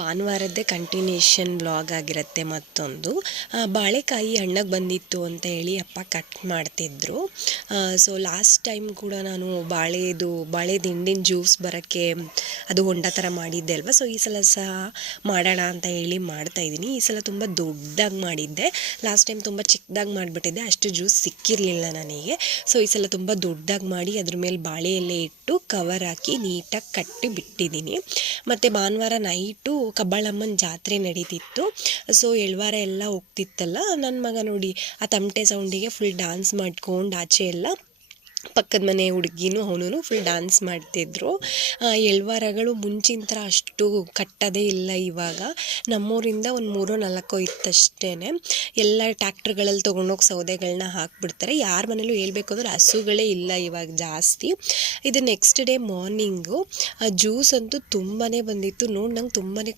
ಭಾನುವಾರದ್ದೇ continuation vlog ಆಗಿರುತ್ತೆ ಮತ್ತೊಂದು. ಬಾಳೆಕಾಯಿ ಹಣ್ಣಗೆ ಬಂದಿತ್ತು ಅಂತ ಹೇಳಿ ಅಪ್ಪ ಕಟ್ ಮಾಡ್ತಿದ್ರು. ಸೊ ಲಾಸ್ಟ್ ಟೈಮ್ ಕೂಡ ನಾನು ಬಾಳೆ ದಿಂಡಿನ ಜ್ಯೂಸ್ ಬರೋಕ್ಕೆ ಅದು ಹೊಂಡ ಥರ ಮಾಡಿದ್ದೆ ಅಲ್ವಾ. ಸೊ ಈ ಸಲ ಸಹ ಮಾಡೋಣ ಅಂತ ಹೇಳಿ ಮಾಡ್ತಾಯಿದ್ದೀನಿ. ಈ ಸಲ ತುಂಬ ದೊಡ್ಡದಾಗಿ ಮಾಡಿದ್ದೆ. ಲಾಸ್ಟ್ ಟೈಮ್ ತುಂಬ ಚಿಕ್ಕದಾಗಿ ಮಾಡಿಬಿಟ್ಟಿದ್ದೆ, ಅಷ್ಟು ಜ್ಯೂಸ್ ಸಿಕ್ಕಿರಲಿಲ್ಲ ನನಗೆ. ಸೊ ಈ ಸಲ ತುಂಬ ದೊಡ್ಡದಾಗಿ ಮಾಡಿ ಅದ್ರ ಮೇಲೆ ಬಾಳೆ ಎಲೆ ಇಟ್ಟು ಕವರ್ ಹಾಕಿ ನೀಟಾಗಿ ಕಟ್ಟಿ ಬಿಟ್ಟಿದ್ದೀನಿ. ಮತ್ತು ಭಾನುವಾರ ನೈಟು ಕಬ್ಬಾಳಮ್ಮನ ಜಾತ್ರೆ ನಡೀತಿತ್ತು. ಸೊ ಎಳ್ವಾರ ಎಲ್ಲ ಹೋಗ್ತಿತ್ತಲ್ಲ, ನನ್ನ ಮಗ ನೋಡಿ ಆ ತಮಟೆ ಸೌಂಡಿಗೆ ಫುಲ್ ಡ್ಯಾನ್ಸ್ ಮಾಡ್ಕೊಂಡು ಆಚೆ ಎಲ್ಲ ಪಕ್ಕದ ಮನೆ ಹುಡುಗಿನೂ ಅವನು ಫುಲ್ ಡ್ಯಾನ್ಸ್ ಮಾಡ್ತಿದ್ರು. ಎಳ್ವಾರಗಳು ಮುಂಚಿನ ಥರ ಅಷ್ಟು ಕಟ್ಟೋದೇ ಇಲ್ಲ ಇವಾಗ. ನಮ್ಮೂರಿಂದ ಒಂದು 3-4 ಇತ್ತಷ್ಟೇ. ಎಲ್ಲ ಟ್ಯಾಕ್ಟ್ರ್ಗಳಲ್ಲಿ ತೊಗೊಂಡೋಗಿ ಸೌದೆಗಳನ್ನ ಹಾಕ್ಬಿಡ್ತಾರೆ. ಯಾರ ಮನೇಲೂ ಹೇಳ್ಬೇಕು ಅಂದ್ರೆ ಹಸುಗಳೇ ಇಲ್ಲ ಇವಾಗ ಜಾಸ್ತಿ. ಇದು ನೆಕ್ಸ್ಟ್ ಡೇ ಮಾರ್ನಿಂಗು ಜ್ಯೂಸ್ ಅಂತೂ ತುಂಬಾ ಬಂದಿತ್ತು. ನೋಡಿ ನಂಗೆ ತುಂಬಾ